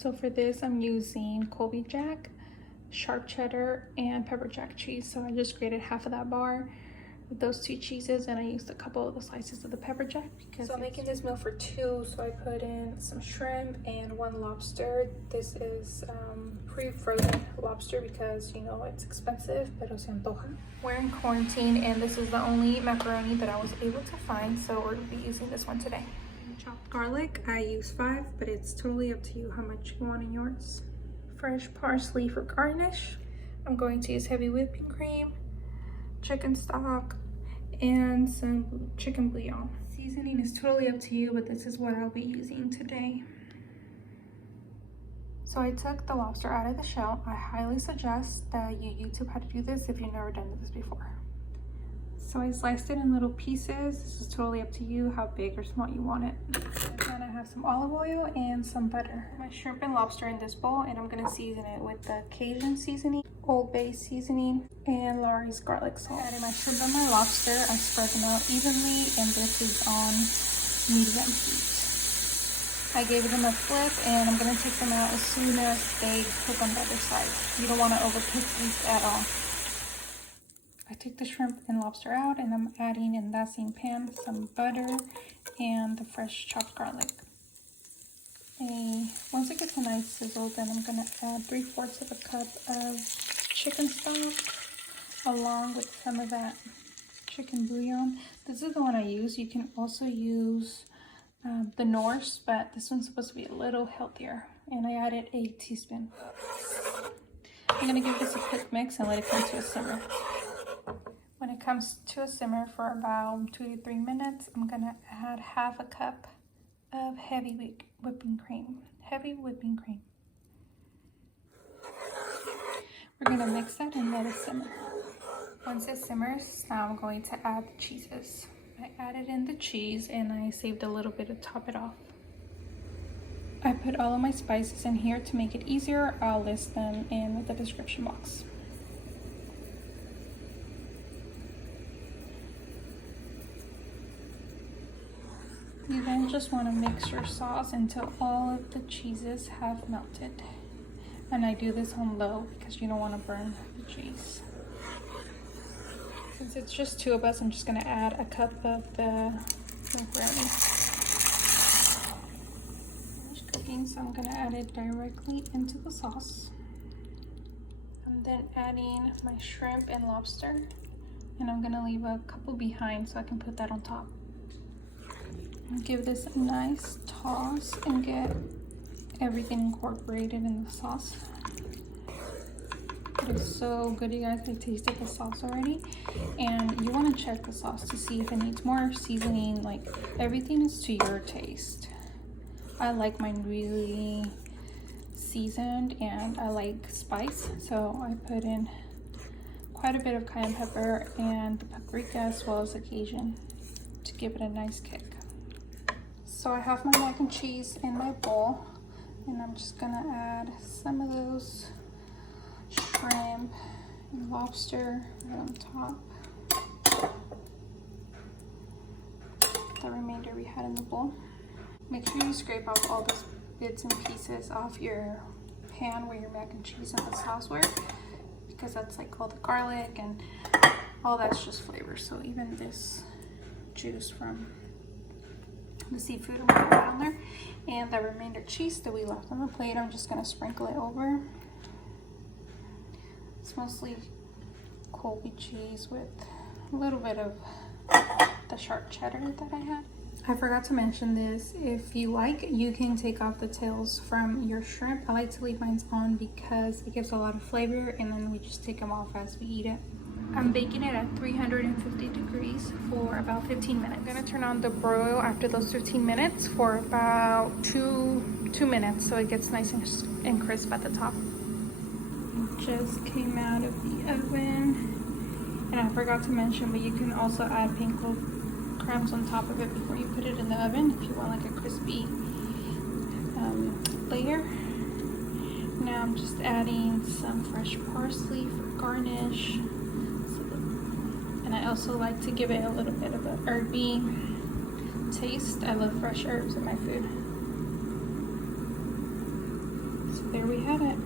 So for this, I'm using Colby Jack, sharp cheddar, and pepper jack cheese. So I just grated half of that bar with those two cheeses, and I used a couple of the slices of the pepper jack because I'm making this meal for two. So I put in some shrimp and one lobster. This is pre-frozen lobster because you know it's expensive, pero se antoja. We're in quarantine and this is the only macaroni that I was able to find, so we're gonna be using this one today. Chopped garlic, I use 5, but it's totally up to you how much you want in yours. Fresh parsley for garnish. I'm going to use heavy whipping cream, chicken stock, and some chicken bouillon. Seasoning is totally up to you, but this is what I'll be using today. So I took the lobster out of the shell. I highly suggest that you YouTube how to do this if you've never done this before. So I sliced it in little pieces. This is totally up to you how big or small you want it. And then I have some olive oil and some butter. My shrimp and lobster in this bowl, and I'm gonna season it with the Cajun seasoning, Old Bay seasoning, and Lawry's garlic salt. I added my shrimp and my lobster. I spread them out evenly, and this is on medium heat. I gave them a flip, and I'm gonna take them out as soon as they cook on the other side. You don't wanna overcook these at all. I took the shrimp and lobster out, and I'm adding in that same pan some butter and the fresh chopped garlic. Once it gets a nice sizzle, then I'm gonna add 3/4 of a cup of chicken stock along with some of that chicken bouillon. This is the one I use. You can also use the Norse, but this one's supposed to be a little healthier, and I added a teaspoon. I'm gonna give this a quick mix and let it come to a simmer. When it comes to a simmer for about 2 to 3 minutes, I'm gonna add half a cup of heavy whipping cream. We're gonna mix that and let it simmer. Once it simmers, now I'm going to add the cheeses. I added in the cheese and I saved a little bit to top it off. I put all of my spices in here to make it easier. I'll list them in the description box. You then just want to mix your sauce until all of the cheeses have melted. And I do this on low because you don't want to burn the cheese. Since it's just 2 of us, I'm just going to add a cup of the macaroni. Finished cooking, so I'm going to add it directly into the sauce. I'm then adding my shrimp and lobster. And I'm going to leave a couple behind so I can put that on top. Give this a nice toss and get everything incorporated in the sauce. It is so good, you guys. I tasted the sauce already, and you want to check the sauce to see if it needs more seasoning. Like, everything is to your taste. I like mine really seasoned, and I like spice, so I put in quite a bit of cayenne pepper and the paprika as well as the Cajun to give it a nice kick. So I have my mac and cheese in my bowl, and I'm just gonna add some of those shrimp and lobster right on top. The remainder we had in the bowl. Make sure you scrape off all those bits and pieces off your pan where your mac and cheese and the sauce were, because that's like all the garlic and all that's just flavor. So even this juice from the seafood and put it on there, and the remainder cheese that we left on the plate, I'm just gonna sprinkle it over. It's mostly Colby cheese with a little bit of the sharp cheddar that I had. I forgot to mention this. If you like, you can take off the tails from your shrimp. I like to leave mine on because it gives a lot of flavor, and then we just take them off as we eat it. I'm baking it at 350 degrees for about 15 minutes. I'm gonna turn on the broil after those 15 minutes for about two minutes so it gets nice and crisp at the top. It just came out of the oven, and I forgot to mention, but you can also add panko crumbs on top of it before you put it in the oven if you want like a crispy layer. Now I'm just adding some fresh parsley for garnish. And I also like to give it a little bit of a herby taste. I love fresh herbs in my food. there we have it.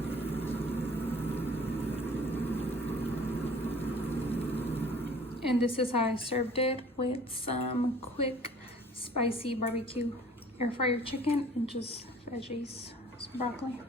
And this is how I served it, with some quick spicy barbecue air fryer chicken and just veggies, some broccoli.